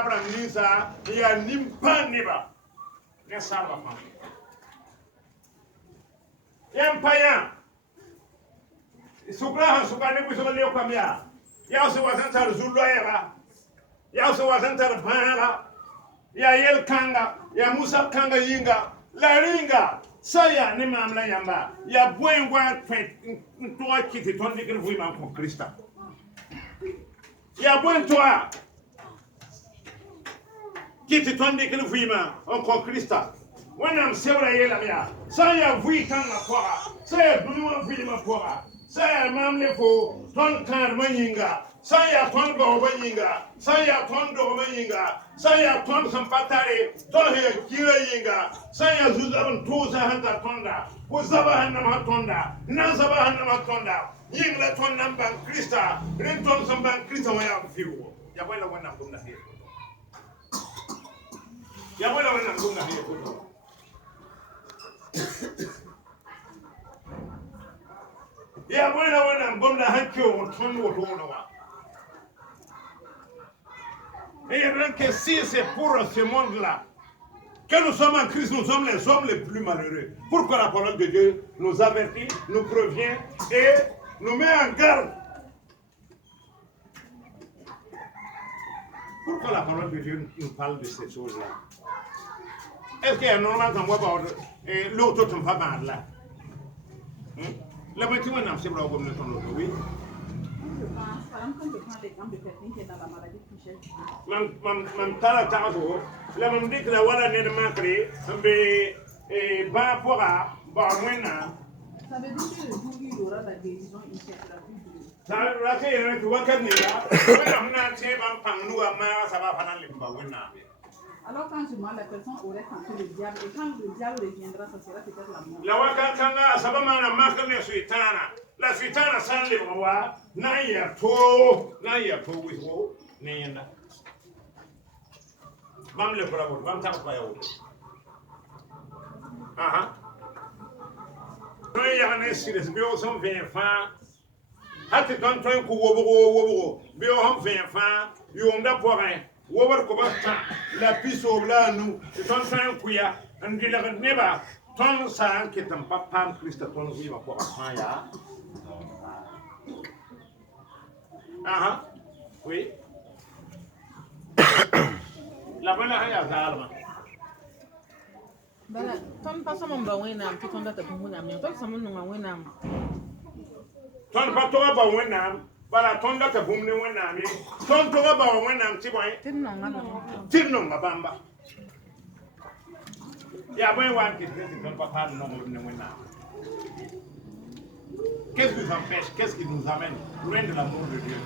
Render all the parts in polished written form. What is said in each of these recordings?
Abraham Nisa, il y a Nimpa Niba. Ne salva pas. Il y a un païen. Sugra, Sugra, ne peut se lever comme ya. Il y a ce wasantar Zuluera. Il y a ce wasantar Bana. Il y a Yel Kanga. Il y a Moussa Kanga Yinga. La Ringa. Ça y a, ne m'amla yamba. Il y a Bouen Wan, toi qui te tourne que vous m'en pour Christa. Il y a Bouen toi. Qui te tourne que vous m'en pour Christa. When I'm Sera Yelamia, Saya Vuitan La Pora, Saya Blue Vilma Pora, Saya Mamle Fo, Ton Kan Mayinga, Saya Ton Gobayinga, Saya Ton Domayinga, Saya Ton Sampatare, Ton Kira Yinga, Saya Zuzavan Tuza Hanta Tonda, Uzaba Hanama Tonda, Nazaba Hanama Tonda, Yingla Ton Namban Krista, Renton Samban Krista Wayam Fiu. Yabuela when I'm going here. Yabuela when I'm going here. Ya bueno wannan gwamna hakkin tun wato nawa. Et rien que si c'est pour ce monde-là que nous sommes en Christ, nous sommes les hommes les plus malheureux. Pourquoi la parole de Dieu nous avertit, nous prévient et nous met en garde. Pourquoi la parole de Dieu nous parle de ces choses-là? Est-ce qu'il y a normalement quand moi l'autre ne pas mal là? La moitié de mon c'est pour avoir ton autre, oui. Je pense, par exemple, quand je prends l'exemple de quelqu'un qui est dans la maladie Pichel. Mam tala tago, la mam dit que la wala ne manqué, mais par rapport à Barwena. Ça veut dire que le jour où il aura la guérison, il cherchera plus de. Ça veut dire que tu vois que nous là, on a fait un pangou à ma, ça va faire les Barwena. Alors quand je mens, la personne aurait tenté le diable, et quand le diable reviendra, ça sera peut-être la mort. La wakakanga, ça va m'en marquer les suitana. La suitana sans les bras, n'aïe to, oui, n'aïe. Mam le bravo, mam tape pas yao. Ah ah. Nous y a un essai de bio sont 20 francs. Hâte ton train que wobo, bio ont 20 francs, yonda pour rien. Wobar ko basta la piso bla nous ton train kuya andi la neba ton sa ke tam papa Christ ton viva pour ya. Ah oui. La bala haya zalma. Bala ton paso mon ba wena am ton data bu na mi ton samu no wena am. Ton pa to ba wena bala ton data bu ne wena mi. Ton to ba wena ti boy. Tinno ngabamba. Ya boy wan ki ton papa no ne wena. Qu'est-ce qui nous empêche? Qu'est-ce qui nous amène loin de l'amour de Dieu?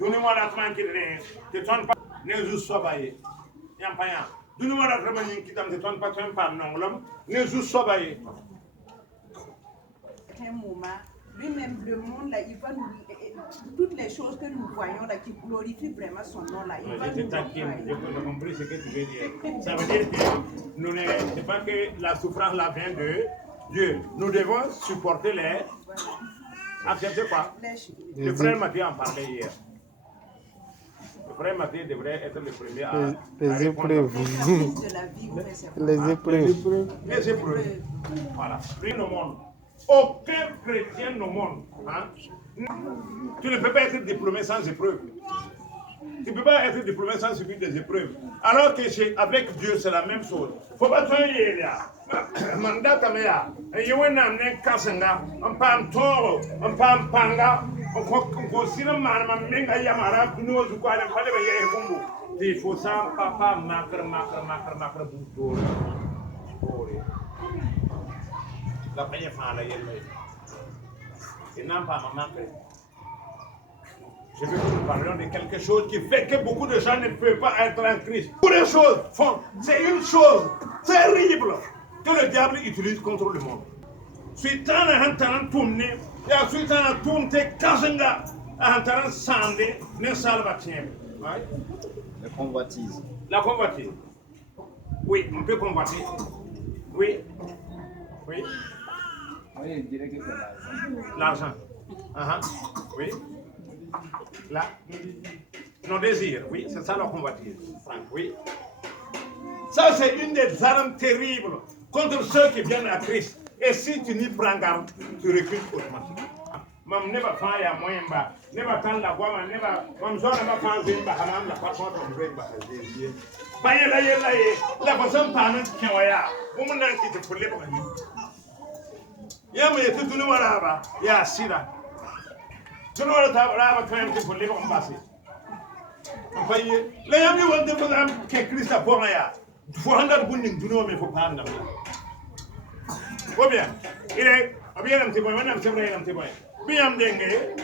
Donnez-moi la tranquillité. Que ton pas ne joue sobaye. Yam pa ya. Donnez-moi la tranquillité qui t'aime ton pas ton pas non l'homme ne joue sobaye. Un moment, lui-même le monde là, il va nous toutes les choses que nous voyons là qui glorifient vraiment son nom là. Il va nous j'ai compris ce que tu veux dire. Ça veut dire que c'est pas que la souffrance là vient de Dieu. Nous devons supporter les. Acceptez quoi? Le frère Mathieu en parlait hier. Le frère Mathieu devrait être le premier à. Les épreuves. Les épreuves. Les épreuves. Voilà. Rien au monde. Aucun chrétien au monde. Hein? Tu ne peux pas être diplômé sans épreuve. Tu ne peux pas être diplômé sans subir des épreuves. Alors que avec Dieu, c'est la même chose. Il ne faut pas trouver là. Mandat tamea. Et il y a un kasanga. On parle toro. On parle panga. On considère ma menga yamara. Nous, on quoi le fallait y aller. Il faut ça, papa, macre, bouton. La première fois, là, il n'a pas maman. Je veux que nous parlions de quelque chose qui fait que beaucoup de gens ne peuvent pas être en Christ. Toutes les choses font. C'est une chose terrible que le diable utilise contre le monde. Suite à un talent tourné, et à suite à un tourné, Kazanga, à un talent sandé, ne salvatien. La convoitise. La convoitise. Oui, on peut convoiter. Oui. Oui. Oui, je dirais que c'est l'argent. Oui. Là. nos désirs, oui, c'est ça leur convoitise, Franck, oui. Ça, c'est une des armes terribles contre ceux qui viennent à Christ. Et si tu n'y prends garde, tu recules automatiquement. Mam ne ba fa ya moyen ba, ne ba tan la gwa ne ba mam zo na ba fa zin ba hanam la pa so to mbe ba haziye. Ba ye la ba san pa nan ke waya. Mun nan ki te fulle ba ni. Ya me tu tunu wala ba, ya sira. Tunu wala ta ba kan ki fulle ba mbasi. Fa ye, la yam ni wonde ko am ke Christa po ya. Fo handar bunning tunu me fo pa ndam. Ko bien. Ile abiya nam te boy, wanam te boy nam te boy. Bien dengue.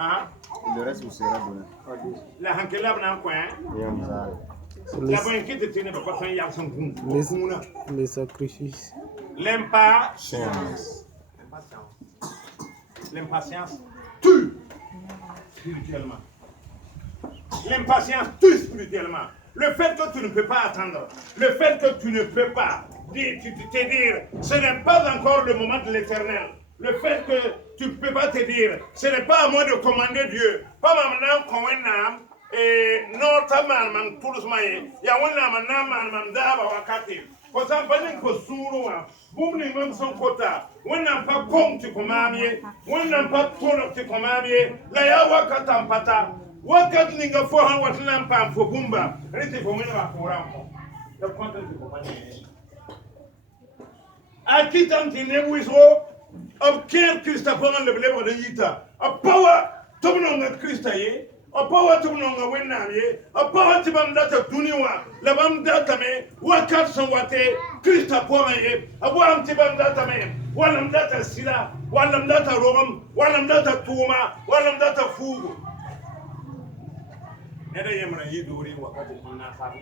Ah. Le reste vous sera donné. La hankela bna coin. La bonne qui te tient pas faire y a son goût. Les sacrifices. L'impatience. L'impatience tue spirituellement. L'impatience tue spirituellement. Le fait que tu ne peux pas attendre, le fait que tu ne peux pas te dire, ce n'est pas encore le moment de l'éternel. Le fait que tu ne peux pas te dire, ce n'est pas à moi de commander Dieu. Pas maintenant qu'on a et non taman man tous maye. Ya wonna man daba wakati. Pour ça pas ni ko suru wa. Bumni même son quota. Wonna pas comme tu comamie, wonna pas trop tu comamie. La ya wakata mpata. Wakati ninga fo han watna mpa fo bumba. Rete fo mena ko rampo. Ya kwanta tu komamie. Akitam tinebuiso. Of care Christa ponga le blebo de yita. A power to no Christa ye. A power to no wenna ye. A power to bam data duniwa. La bam data me. Wakat son wate Christa ponga ye. A wam tibam data me. Walam data sila. Walam data rom. Walam data tuma. Walam data fugu. Neda yemra yiduri wakati na sabu.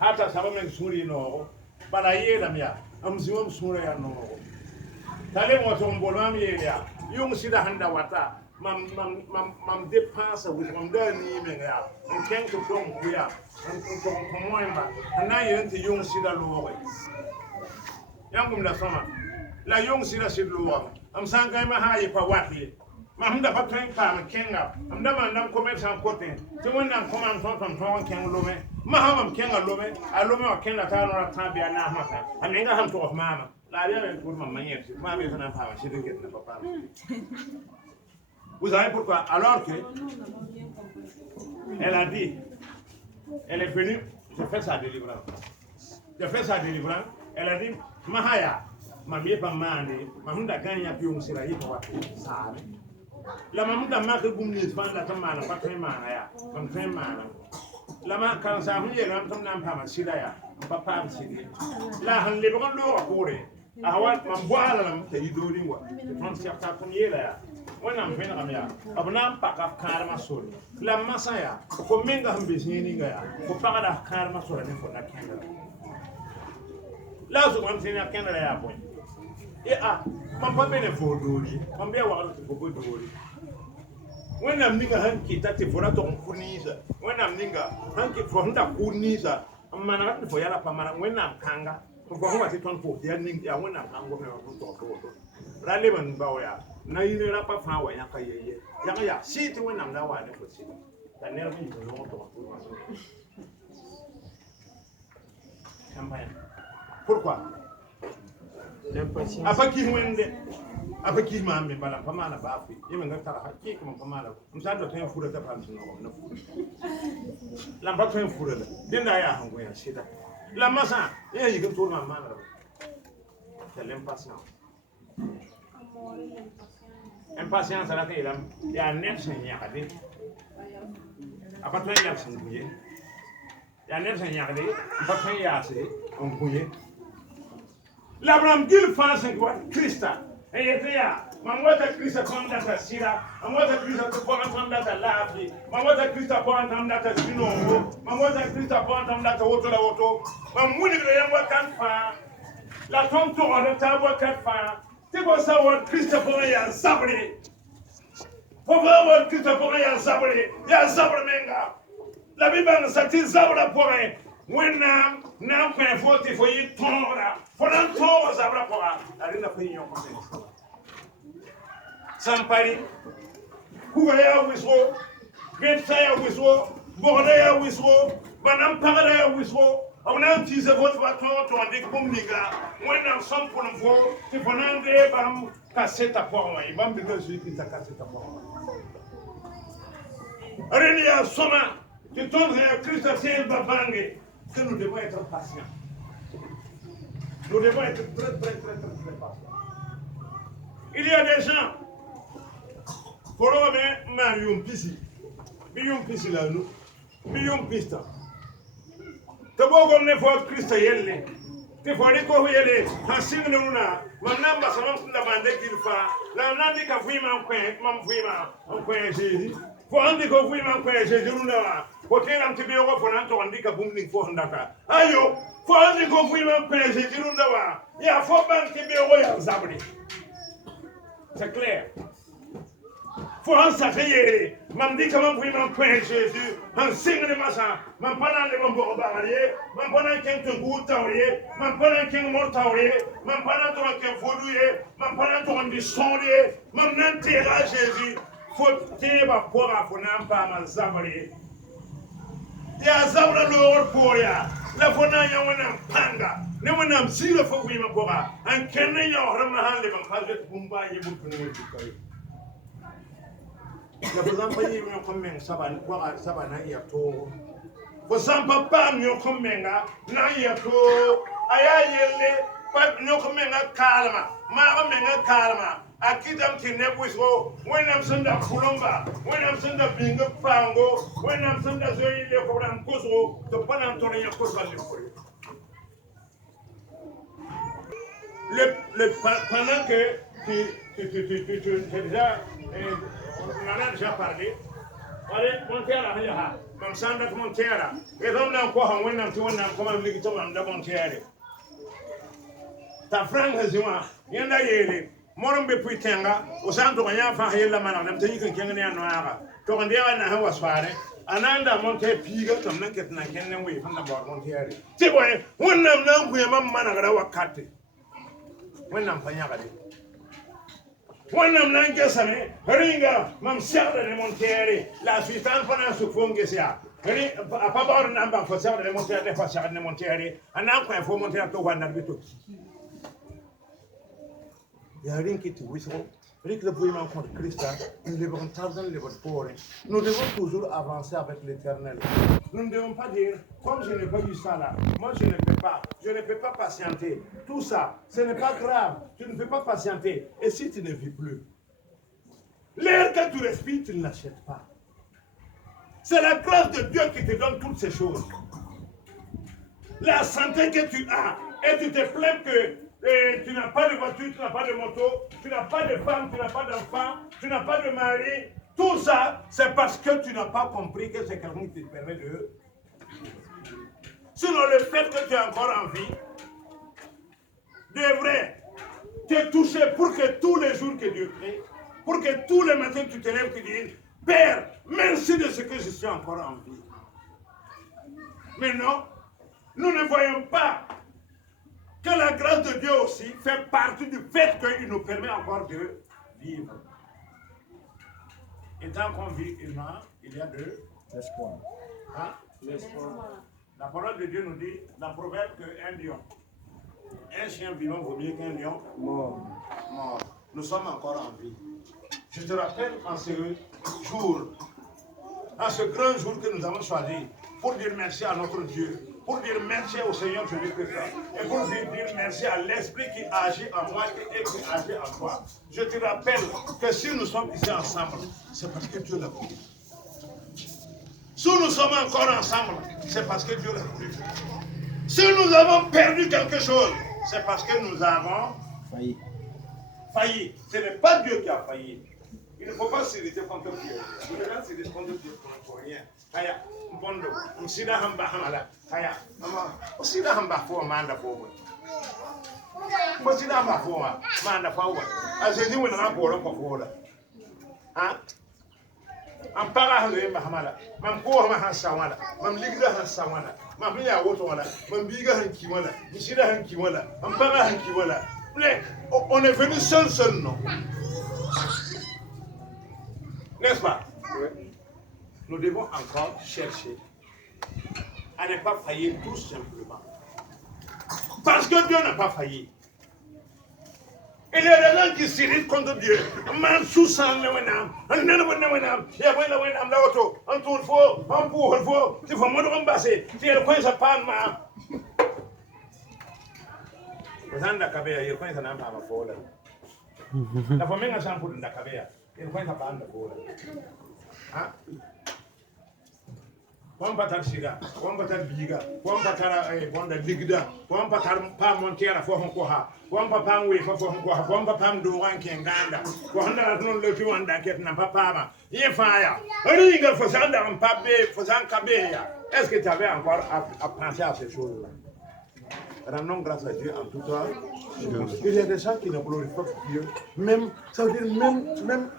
Hata sababu suri no. Bala ye damya. Amziwam sura ya no. Tale mo to mbolwa mi ya yung sida handa wata mam dépense wi mam da ni me ya on ken ko don ku ya on ko mo ba na yen ti yung sida lo wa yangum la sama la yung sida sid lo wa am sanga ma ha yi pa wati mam da ba tren pa ma kenga am da man nam commerçant côté ti won nam commande ton ken lo me ma ha mam kenga lo me a lo me wa ken la ta no ra ta biya na ma ta am nga ham to of mama. Vous savez pourquoi? Alors que elle a dit, elle est venue, je fais sa délivrance. Elle a dit, Mahaya, ma mie pas mani, ma hunda ganya pion sira yi pa sa. La mamunda ma ke gum ni fan la tamana pa très mana, comme très mana. La ma kan sa hu ye ram tam nam pa ma sira ya, pa pa sira. La han le bon lo akore. Awat mamboala lam te idori wa ton siata ton yela ya wana mpena kamya abuna mpaka karma sori la masaya ko menga hambe sini ngaya ko paka da karma sori ne ko na kenga la so man sini kenga ya boy e a mampa bene fodori mambe wa ko bodori wana mninga hanki tate fora to kunisa wana mninga hanki fonda kunisa amana fo yala pamana wana kanga ko ko ti ton fo ya ning ya wona ango me ko to rale ban bawo ya na yine ra pa fa wa ya ka ye ya si ti wona nda wa ne ko si ta ne bi ko to campagne pourquoi l'impatience apa ki wende apa ki ma me bala pa mana ba fi yime nga tara hakki ko pa mana msa do ten fura ta pan no no la ba ten fura la dinda ya hango ya sida. La massa, il y a une tourne à main. C'est l'impatience. Impatience, il y a un nerf qui est à dire. Après, il y a un bouillet. Il y a un nerf qui est à dire. Après, il y a assez, un bouillet. L'Abraham dit le fan, c'est quoi? Christa. Et il était là. Maman de Christa comme dans ta sira. Maman de Christa pour entendre dans ta lave. Maman de Christa pour entendre dans ta sinongo. Maman de Christa pour entendre dans ta auto la auto. Maman de Christa quatre fois. La tombe tourne de ta voix quatre fois. C'est pour ça que Christa pour y a sabré. Pour voir Christa pour y a sabré. Il y a sabré menga. La Bible nous dit sabré pour y. When nam kwa vote for you tora for nan tora zabra pora alina pe yon konten sampari Kugaya wiswo, Getsaya wiswo, Bordaya wiswo, Banam Paraya wiswo, on a un petit vote bâton, on dit comme les gars, moi dans son pour le voir, tu peux n'enlever bam casser ta pomme, il va me dire celui qui t'a cassé ta pomme. René Soma, tu tombes à Christophe Babangé, que nous devons être patients. Nous devons être très patients. Il y a des gens, pour eux, Marion Pissi, Million Pissi là, nous, Million Pista. Tabo comme ne faut Christ yelle. Te faut les ko yelle. En signe nous na. Maintenant ba sama funda bande qu'il fa. La nandi ka fui man coin Jésus. Faut andi ko fui man coin Jésus nous na. Ko te lam te be ko fo nan to andi ka bum ning fo ndaka. Ayo, faut andi ko fui man coin Jésus nous na. Ya faut ban te be ko ya zabri. C'est clair. Faut en s'affaire. M'en dit comment vous m'en prenez Jésus. En signe de massa. M'en pendant les bons barrières. M'en pendant qu'un goût taurier. M'en pendant qu'un mort taurier. M'en pendant qu'un vaudouiller. M'en pendant qu'un dissonnier. M'en enterra Jésus. Faut te va pour à fonam pas ma zabari. Ya zabra l'or pour ya. La fona ya wana panga. Ne wana msile faut oui ma pour à. En kenne ya ramahan le ban pas bumba yebu kunu du la faisant payer mieux comme un sabana y a tout. Vous en papa mieux comme un na y a tout. Aya yelle, pas mieux comme un calma. Mara menga calma. Akidam qui n'est pas so. When I'm senda Colomba, when I'm senda Bingo Pango, when I'm senda Zoe le Coran Koso, the Panantonia Kosa pendant que tu déjà. On en a déjà parlé. Allez, montez à la Hayaha. Mam Sanda Montera. Et on a encore un winner to one and come and lick to one the Montera. Ta frank has you are. Yanda Yeli. Morumbe Puitenga. Osanto Yafa Hela Man. I'm taking Kenya Noara. To on the other was fire. Ananda Monte Piga to make it like any way from the board Montera. See why one of them we have a man of our cat. When I'm Panyagadi. When I'm not guessing, Ringa, Mam Sarah de Montieri, la Suistan Finance of Fungesia, a papa number for Sarah de Montieri for Sarah de Montieri, and now for Montieri to one and two. Il y a rien qui te whistle, Rick le Bouillon contre Christ, nous devons tarder les votes. Nous devons toujours avancer avec l'éternel. Nous ne devons pas dire, comme je n'ai pas eu ça là, moi je ne peux pas patienter. Tout ça, ce n'est pas grave, tu ne peux pas patienter. Et si tu ne vis plus, l'air que tu respires, tu ne l'achètes pas. C'est la grâce de Dieu qui te donne toutes ces choses. La santé que tu as, et tu te plains que tu n'as pas de voiture, tu n'as pas de moto, tu n'as pas de femme, tu n'as pas d'enfant, tu n'as pas de mari. Tout ça, c'est parce que tu n'as pas compris que c'est quelqu'un qui te permet de... Sinon, le fait que tu es encore en vie devrait te toucher pour que tous les jours que Dieu crée, pour que tous les matins tu te lèves et tu dis, Père, merci de ce que je suis encore en vie. Mais non, nous ne voyons pas que la grâce de Dieu aussi fait partie du fait qu'il nous permet encore de vivre. Et tant qu'on vit humain, il y a de l'espoir. Hein? L'espoir. La parole de Dieu nous dit dans Proverbe qu'un lion, un chien vivant vaut mieux qu'un lion mort. Nous sommes encore en vie. Je te rappelle en ce jour, en ce grand jour que nous avons choisi, pour dire merci à notre Dieu, pour dire merci au Seigneur Jésus-Christ, et pour dire merci à l'Esprit qui agit en moi et qui agit en toi. Je te rappelle que si nous sommes ici ensemble, c'est parce que Dieu l'a voulu. Si nous sommes encore ensemble, c'est parce que Dieu l'a voulu. Si nous avons perdu quelque chose, c'est parce que nous avons failli. Ce n'est pas Dieu qui a failli. Il ne faut pas s'irriter contre Dieu. Il ne faut pas s'irriter contre Dieu pour rien. Kaya, mpondo, msida hamba hamala. Kaya, msida hamba fo manda fo. Msida hamba fo manda fo. Azezi wena na boro ko fo la. Ha? Ampara hande hamala. Mam ko ma han sawala. Mam ligda han sawala. Mam ya woto wala. Mam biga han ki wala. Msida han ki wala. Ampara han ki wala. On est venu seul non. N'est-ce pas? Nous devons encore chercher à ne pas faillir tout simplement. Parce que Dieu n'a pas failli. Il y a des gens qui s'irritent contre Dieu. Man sous-sang le wenam, un nana wenam, il y a un wenam là auto, un tour faux, un pour le faux, il faut me rembaser, il y a le coin sa panne, ma. Vous en avez il y a le coin sa n'a pas ma folle. La famille a sans pour la cabea, il y a le coin sa panne de folle. Hein? Wan patar siga, wan patar biga, wan patar bonda ligda, wan patar pa montera fo hon ko ha, wan papa we fo hon ko ha, wan papa ndo wan ke nganda, ko handa non le fi wanda ket na papa ma. Ye faya. Ari nga fo sanda en pabe, fo san kabeya. Est-ce que tu avais encore à penser à ces choses-là? Rendons grâce à Dieu en tout cas. Il y a des gens qui ne glorifient pas Dieu, même ça veut dire même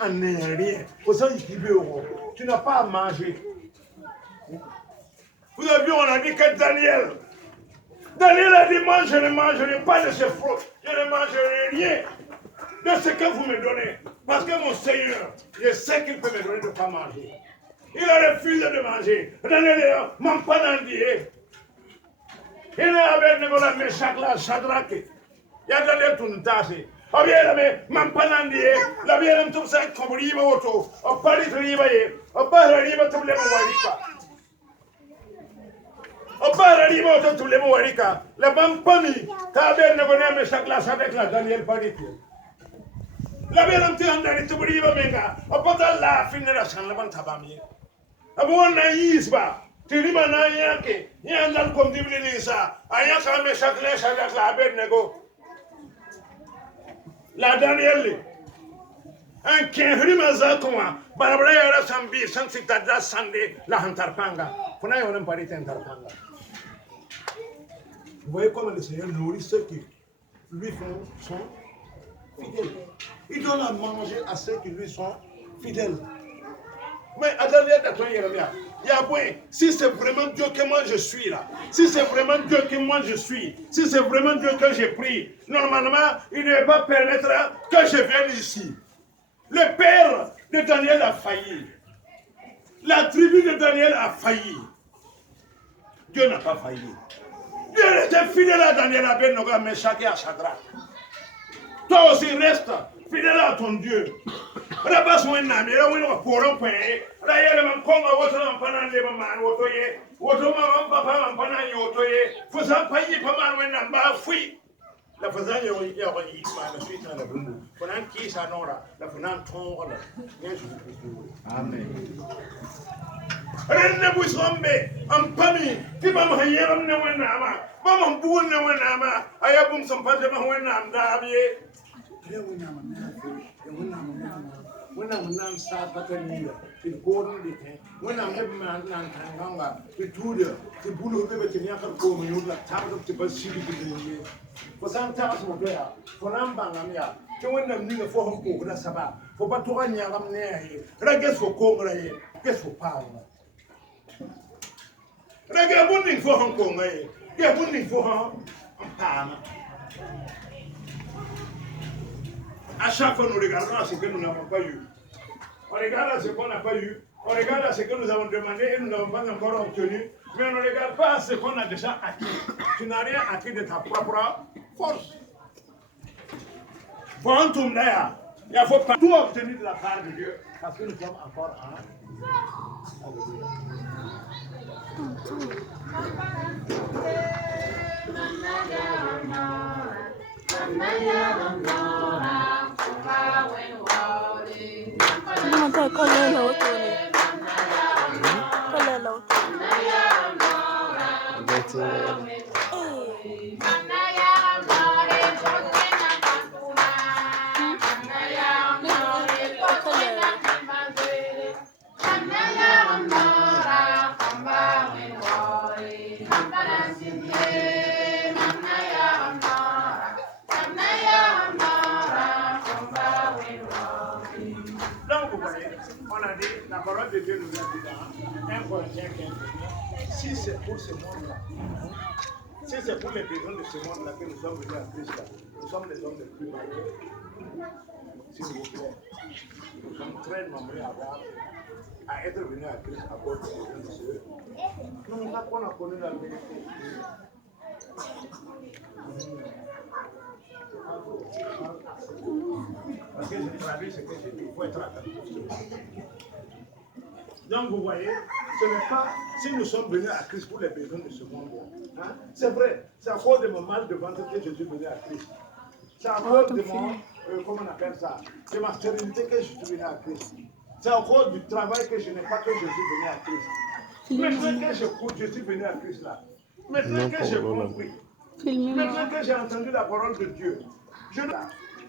en n'ayant rien. Pour ça tu n'as pas à manger. Vous avez vu, on a dit que Daniel a dit, moi je ne mangerai pas de ces fruits, je ne mangerai rien de ce que vous me donnez. Parce que mon Seigneur, je sais qu'il peut me donner de ne pas manger. Il a refusé de manger. Daniel, mon panandier. Il avait la méchac là, Shadrach. Il y a Daniel tout le temps. Il y a mon panandier. La vie tout ça, comme il y a auto. On parle de l'Ibaye. On parle de l'Ibaye, tout le monde. On parle de l'Ibaye, tout le monde. La bonne famille. T'as bien le méchac là, avec la Daniel Paris. La vie tout le monde, tout le monde. On peut la fin de la chaîne, la bonne tabamier. Abo na yisba tirima na yake yandal kom dibli sa aya ka me shakle shadak la Abednego la Daniel an kenrima za kuma barabra ya sambi san sitadra sande la hantarpanga kuna yo nan parite hantarpanga. Vous voyez comment le Seigneur nourrit ceux qui lui sont fidèles. Il donne à manger à ceux qui lui sont fidèles. Mais si c'est vraiment Dieu que moi je suis là, si c'est vraiment Dieu que moi je suis, si c'est vraiment Dieu que j'ai pris, normalement, il ne va pas permettre que je vienne ici. Le père de Daniel a failli. La tribu de Daniel a failli. Dieu n'a pas failli. Dieu était fidèle à Daniel, à Ben Noga, Meshach et à Shadrach. Toi aussi reste fidèle à ton Dieu. Rabas wenna mi ra wino poron pe ra yele man konga woto man panan le man woto ye woto man papa man panan yoto ye fo san payi paman wenna ba fui la fazanya yo ya ko yi ma na suita la bundu fonan ki sa nora la fonan ton la Yesu Kristo. Amen. Renne bu sombe am pami ti bam hayeram ne wenna ma bam bu ne wenna ma ayabum sam pade ma wenna am da biye le wenna ma when I'm not start pattern in golden detail, when I'm having my Nanga, the Tudor, the Bulu River to Yakako, you like time of the Basili. For some times, there, for Nambangamia, to when I'm near for home, that's about for Batuania, I'm near here. I guess for Congra, guess for power. I get wounding for Hong Kong, get wounding for her, Palma. À chaque fois, nous regardons à ce que nous n'avons pas eu. On regarde à ce qu'on n'a pas eu. On regarde à ce que nous avons demandé et nous n'avons pas encore obtenu. Mais on ne regarde pas à ce qu'on a déjà acquis. Tu n'as rien acquis de ta propre force. Pour un tour d'ailleurs, il faut pas tout obtenir de la part de Dieu. Parce que nous sommes encore en. On a dit, la parole de Dieu nous a dit dans 1 Corinthiens 15, si c'est pour ce monde-là, si c'est pour les besoins de ce monde-là que nous sommes venus à Christ, nous sommes les hommes les plus malheureux. s'il vous plaît. Nous sommes très nombreux à être venus à Christ à cause de Dieu. Nous n'avons pas connu la vérité. Parce que je traduis ce que j'ai dit, il faut être attentif. Donc vous voyez, ce n'est pas si nous sommes venus à Christ pour les besoins de ce monde. Hein? C'est vrai, c'est à cause de mon mal de ventre que je suis venu à Christ. C'est à cause de mon, comment on appelle ça, de ma stérilité que je suis venu à Christ. C'est à cause du travail que je n'ai pas que je suis venu à Christ. Maintenant que j'écoute, je suis venu à Christ là. Maintenant que j'ai compris. Maintenant que j'ai entendu la parole de Dieu.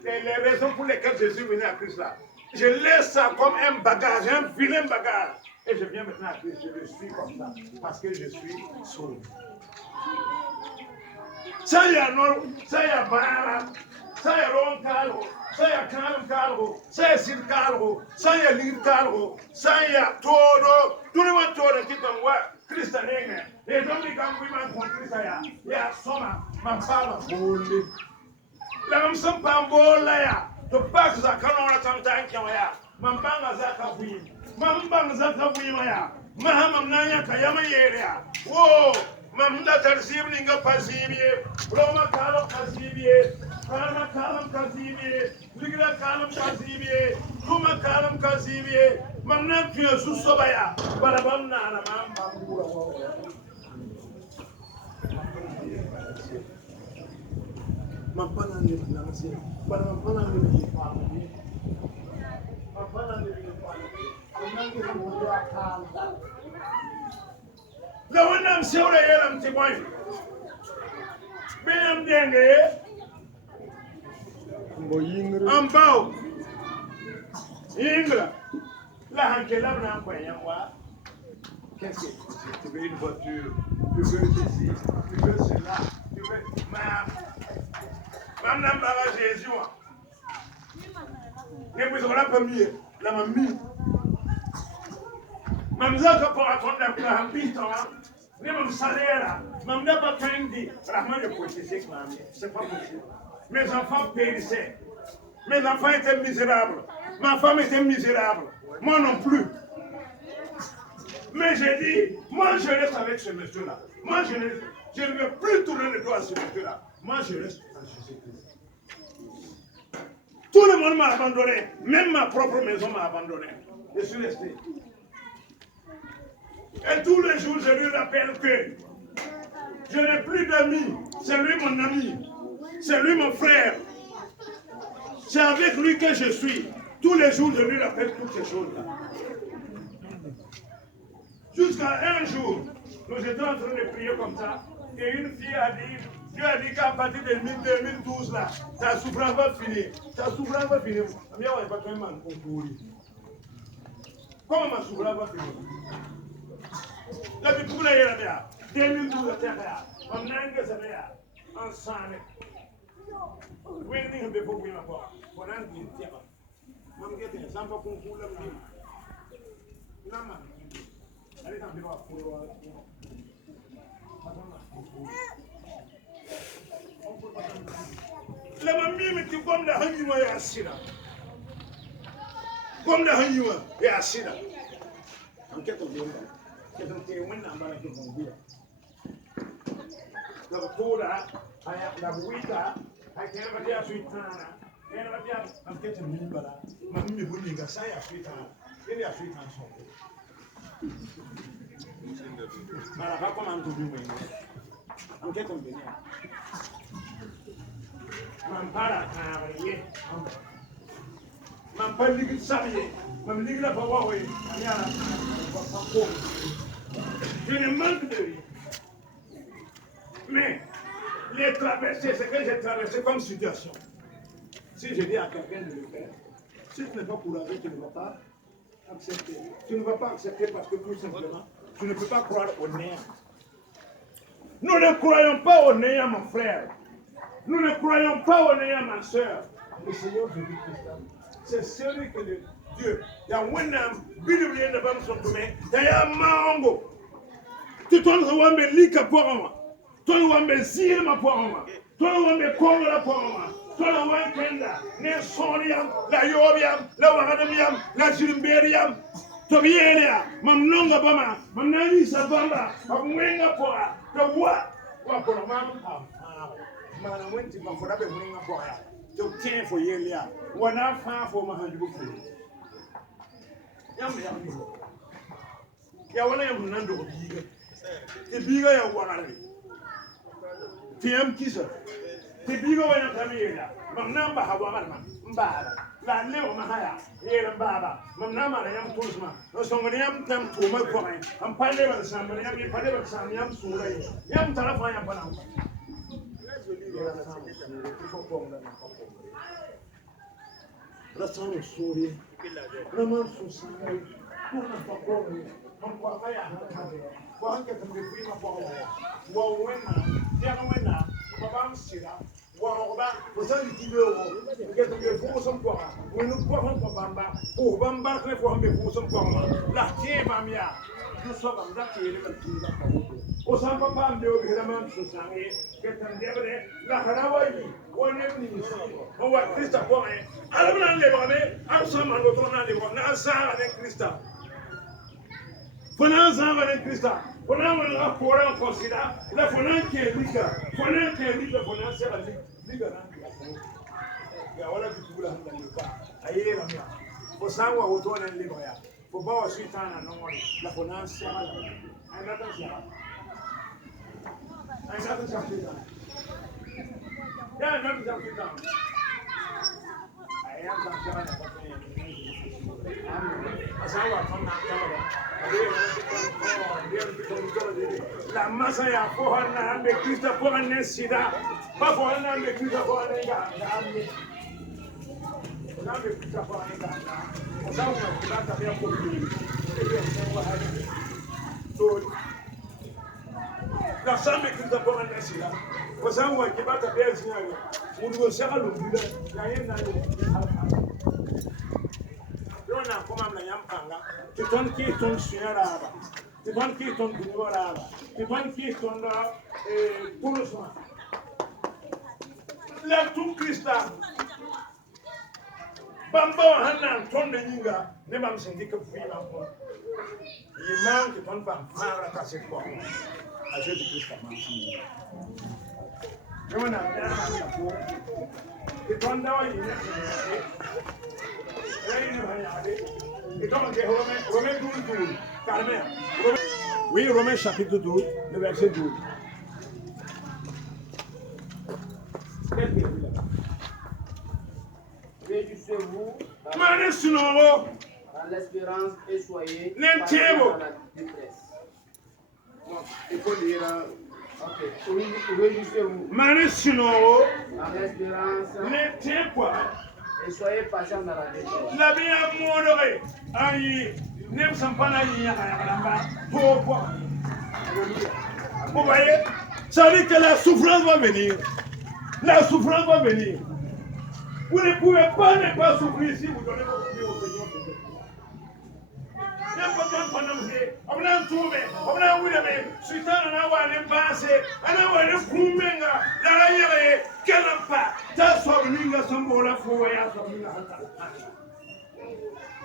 Et les raisons pour lesquelles je suis venu à Christ là. Je laisse ça comme un bagage, un vilain bagage. Et je viens maintenant à Christ, je le suis comme ça. Parce que je suis sauvé. Ça y a non, ça y a banana, ça y a ron calvo, ça y a calme calvo, ça y a sil calvo, ça y a lir calvo, ça y a todo. Tout le monde todo qui t'en voit, Christ n'est. Et donc les gens qui m'ont compris ça y a soma, m'en parle boulé. La même somme pas boulé ya. To pas ça quand on attend tant qu'il y a. Mambanga zaka fui, mambanga zaka fui maya. Mahamam nanya kayama yeria. Wow. Mamda tarsib ninga pasibie, Roma kalam kasibie, Karma kalam kasibie, Ligra kalam kasibie, Kuma kalam kasibie, Mamna pia susobaya, Barabam na Bambura. Mampana ni nansi, Mampana ni family. Mampana ni family. La wanda mseura yela mtibwani. Bina mdenge. Ambao. Ingra. La hankela mna mkwenyamwa. Qu'est-ce que tu veux une voiture, tu veux ceci, tu veux cela, tu veux... Mam n'embara Jésus. Ne vous aurez pas mis la mamie. Mamzaka pour attendre la habitant, ne me salaire, mam n'a pas dit, Rahman est protégé, c'est pas possible. Mes enfants périssaient, mes enfants étaient misérables, ma femme était misérable, moi non plus. Mais j'ai dit, moi je reste avec ce monsieur-là. Moi je ne veux plus tourner le dos à ce monsieur-là. Moi je reste à Jésus-Christ. Tout le monde m'a abandonné, même ma propre maison m'a abandonné. Je suis resté. Et tous les jours, je lui rappelle que je n'ai plus d'amis. C'est lui mon ami. C'est lui mon frère. C'est avec lui que je suis. Tous les jours, je lui rappelle toutes ces choses-là. Jusqu'à un jour, nous étions en train de prier comme ça. Et une fille a dit, Dieu a dit qu'à partir de 2012, là, ta souffrance va finir. Ta souffrance va finir. Comment ma souffrance va finir? La vie pour la yéra, 2012, on n'a que ça ensemble. Oui, nous ne pouvons pas voir. On a un petit peu. On a un exemple pour vous. Allez, dans le bureau. La mamie me dit comme la hanima et assira. Comme la hanima et assira. Enquête au bureau. C'est un témoin dans la vie. La coda, la buita, I can't have a sweetana. Can't have a enquête au bureau. Mamie me dit que ça y a sweetana. Il y a sweetana. Mara va comme un tout du monde. Enquête au bureau. Mampara travailler. Mampara ligue sabier. Mam ligue la bawa oui. Je ne manque de rien. Mais les traverser, ce que j'ai traversé comme situation. Si je dis à quelqu'un de le faire, si tu n'es pas courageux, tu ne vas pas accepter. Tu ne vas pas accepter parce que tout simplement, tu ne peux pas croire au néant. Nous ne croyons pas au néant, mon frère. Nous ne croyons pas au néant, ma soeur. Le Seigneur Jésus-Christ, c'est celui que Dieu. Il y a un Bible de Bam Sotomé, il y a un mango. Tu t'en vas me lire pour moi. Tu t'en vas me zire ma pour moi. Tu t'en vas me coller la pour moi. Tola wankenda ne soriam la yobiam la wagadamiam la jirimberiam to bielia mam nonga bama mam nani sabamba amwenga poa to wa ko mam pam mana wenti ma ko dabe mwenga poa to tien fo yelia wana fa fo ma handu ko yam ya wana yam nando biga te biga ya wagare tiam kisa te biga wana kamira mam namba hawa marma mbara la leo mahaya yera baba mam nama la yam tuzma no songoni yam tam tuma ko ay am pale ba sambare yam ni pale ba sam yam surai yam tarafa yam bana la sanu suri la man susai kuna pakoni mam kwa kaya kwa hanke tambe prima kwa wa wena babam sira waroba bosali tibewo ngeto nge fuso kwa wenu kwa hon bamba o bamba kle fo hambe fuso kwa la tiema mia du so bamba tiele ka tiba o sam papa amde o bira man so sange ketan debre la harawi wonem ni o wa krista ko e alabna le babe am sama no to na le ko na sa ne krista fona sa ne krista fona wala ko ran ko sida la fona ke lika fona se la liga na ya wala bitula handa liba ayera mia ko sawa utona liba ya ko bawa sitana no ngoni la fona se la ana ta sia ya na ta sia ayam ta sia na ta asawa tona kama la masa ya kohana ambe Kristo kohana sida ba kohana ambe Kristo kohana ga ambe ambe Kristo kohana ga sawa na kutaka pia kuhubiri ndio sema hadi so la sambe Kristo kohana sida kwa sababu akipata pia zinyayo mungu shaka lumbila na yeye na na koma mna yampanga titon ki ton sunyaraba titon ki ton dunyoraba titon ki ton purusma la tu krista bamba hanan ton de nyinga ne mam sindika fuima ko imam titon bam mara ta se ko a je krista mam ne wana ya ko titon dawa yine oui, Romains chapitre 12, le verset 12. Réjouissez-vous dans l'espérance et soyez dans la détresse. Il faut dire. Ok. Réjouissez-vous dans l'espérance. Et soyez patients dans la détresse. La vie a mouré. Aïe, n'aime pas vous voyez, ça veut dire que la souffrance va venir. La souffrance va venir. Vous ne pouvez pas ne pas souffrir si vous donnez votre vie au Seigneur.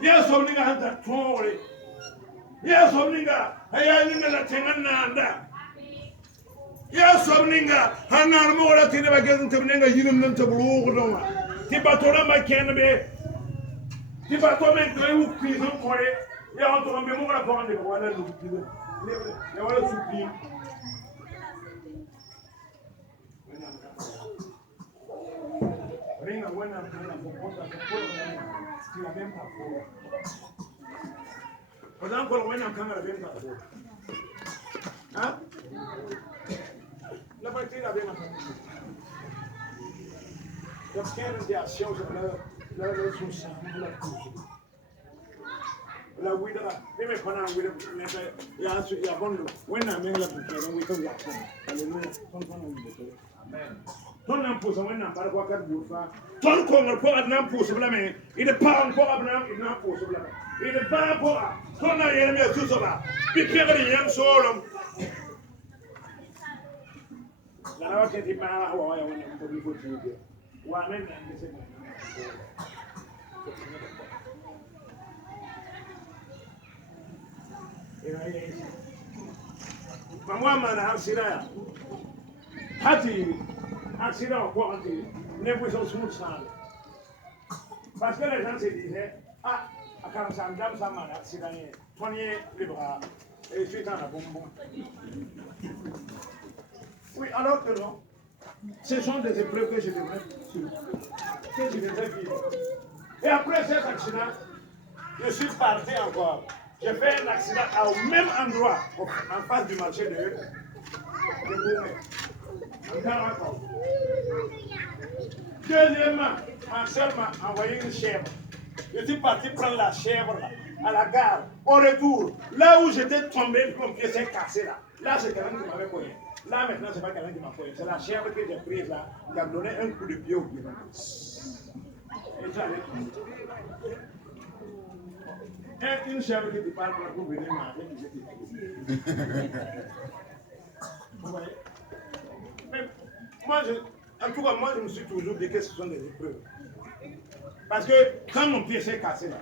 Yes, only a hundred twenty. Yes, only a la tenanda. Yes, only a hundred more at the again to bring a union to blow. Tibatora, my canopy. Tibatome, who please on for it. You want to be more upon the one and look. You want to be. Bring a winner for la même parcours. Par exemple, when I'm coming à la même parcours. Hein? La partie de la même parcours. Donc, quelle réaction je leur sous la couche. La winner, même quand on a winner, il y a bon, when I'm in la couche, we can watch them. Hallelujah. Amen. Ton impose when I'm para qualquer bufa. Ton congo pour un impose blâmer. Il est pas encore un impose blâmer. Il est pas pour ton a yémi à tout ça. Puis pierre de yam solom. La roque est mal à voir on est pour lui. Ou amen. Moi, accident. Accident, quoi, n'est pas sur le sang. Parce que les gens se disaient, ah, à 45 dames, ça m'a accident. Prenez les bras et suite à la bonbon. Oui, alors que non. Ce sont des épreuves que je devrais vivre. Et après cet accident, je suis parti encore. J'ai fait un accident au même endroit, en face du marché de Bourmet. Encore. Deuxièmement, ma soeur m'a envoyé une chèvre. Je suis parti prendre la chèvre là, à la gare. Au retour, là où j'étais tombé, mon pied s'est cassé là. Là, c'est quelqu'un qui m'avait poigné. Là, maintenant, c'est pas quelqu'un qui m'a poigné. C'est la chèvre que j'ai prise là, qui a donné un coup de pied au pied. Et ça allait tomber. Et une chèvre qui te parle pour venir manger, vous voyez? Mais moi, en tout cas, moi, je me suis toujours dit que ce sont des épreuves. Parce que quand mon pied s'est cassé là,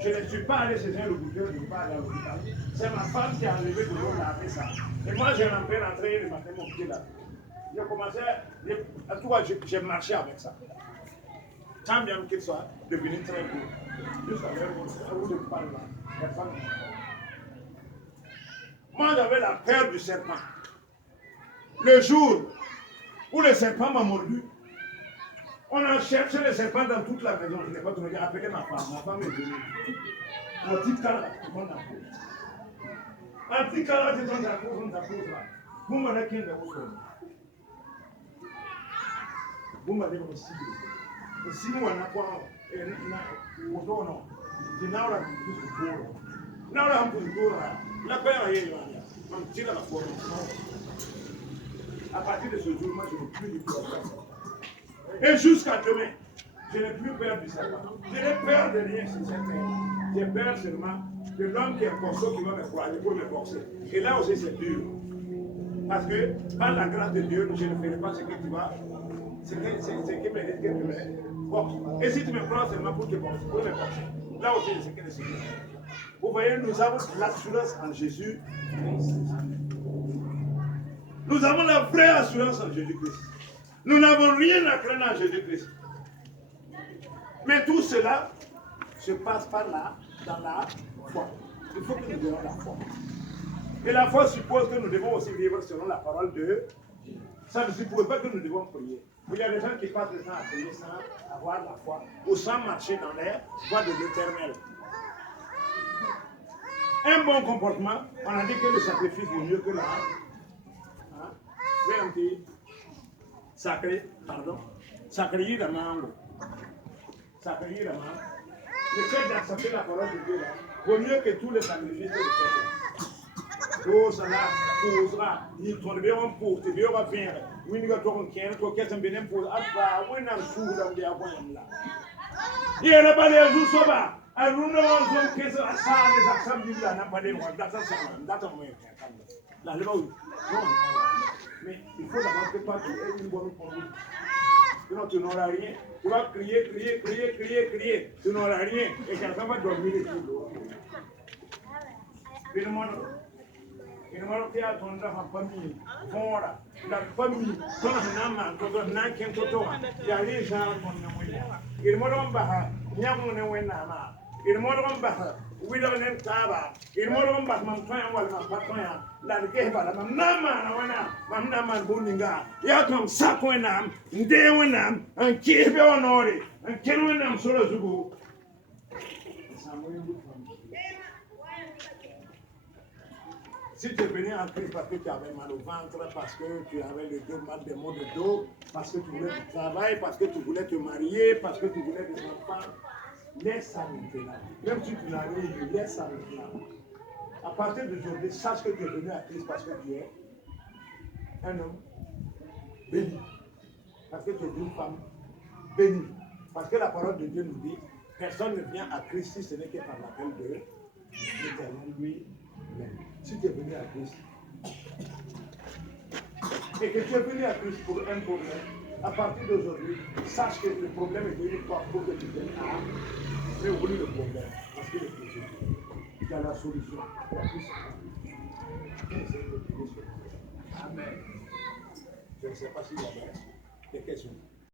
je ne suis pas allé chez un locuteur, je ne suis pas allé à l'hôpital. C'est ma femme qui a enlevé de l'eau, elle a fait ça. Et moi, j'ai rentré le matin, mon pied là. J'ai commencé, en tout cas, j'ai marché avec ça. Tant bien qu'il soit devenu très beau. Jusqu'à l'heure où je parle là, personne. Moi, j'avais la peur du serpent. Le jour où le serpent m'a mordu, on a cherché le serpent dans toute la maison. Je n'ai pas trouvé. J'ai appelé ma femme. Ma femme est venue. Mon petit cas, on a pris. Un petit cas, c'est dans la cour, on a pris là. Vous m'avez qu'un de vous. Vous m'avez aussi dit. Si nous, on a quoi, on a c'est là où on a plus de tour. Là où on a plus de tour, la paix a été là. On tire à la forme. À partir de ce jour, moi, je n'ai plus de tour. Et jusqu'à demain, je n'ai plus peur du serpent. Je n'ai peur de rien sur cette terre. J'ai peur seulement de l'homme qui est costaud qui va me croiser pour me boxer. Et là aussi, c'est dur. Parce que, par la grâce de Dieu, je ne ferai pas ce que tu vas. Ce qui mérite que tu me boxes. Et si tu me prends seulement pour te boxer, pour me boxer, là aussi, c'est que le Seigneur. Vous voyez, nous avons l'assurance en Jésus. Nous avons la vraie assurance en Jésus-Christ. Nous n'avons rien à craindre en Jésus-Christ. Mais tout cela se passe par là, dans la foi. Il faut que nous ayons la foi. Et la foi suppose que nous devons aussi vivre selon la parole de Dieu. Ça ne suppose pas que nous devons prier. Il y a des gens qui passent le temps à prier sans avoir la foi ou sans marcher dans les voies de l'Éternel. Un bon comportement, on a dit que le sacrifice est mieux que la sacré, pardon, sacré la mangue. Sacré la mangue. Le fait d'accepter la parole de Dieu là, vaut mieux que tous les sacrifices que vous faites. Oh, ça là, posera, il tourne bien en pour, tu veux revenir. Oui, nous avons qu'un, toi, qu'est-ce que tu pour, ah, bah, oui, nous sommes dans des aboyements là. Il n'y a pas de jours sauvages. Alors, nous avons qu'est-ce que ça, les accents du là, n'a pas de mots, d'attends, là, le bon. Mais il faut d'abord que toi, tu aies une bonne conduite. Sinon, tu n'auras rien. Tu vas crier. Tu n'auras rien. Et quelqu'un va dormir ici. Il demande qu'il y a ton famille. Voilà. La famille. Ton nama, ton nankin, ton. Il y a les gens qui ont il demande qu'il y a un nama. Il demande qu'il y a un taba. Il demande qu'il y a un la guerre, la mamma, Boninga, Yatom Sakonam, Dewanam, and Kibe Honore, and Kenwanam Solozugu. Si tu es venu en Christ parce que tu avais mal au ventre, parce que tu avais des maux de dos, parce que tu voulais du travail, parce que tu voulais te marier, parce que tu voulais des enfants, laisse ça maintenant. Même si tu n'as rien eu, laisse ça maintenant. À partir d'aujourd'hui, sache que tu es venu à Christ parce que tu es un homme béni. Parce que tu es une femme bénie. Parce que la parole de Dieu nous dit, personne ne vient à Christ si ce n'est que par l'appel de l'Éternel lui-même. Si tu es venu à Christ, et que tu es venu à Christ pour un problème, À partir d'aujourd'hui, sache que le problème est venu pour que tu viennes à résoudre le problème. Parce que le Jésus, il y a la solution. La puissance. Amen. Je ne sais pas s'il y a des questions.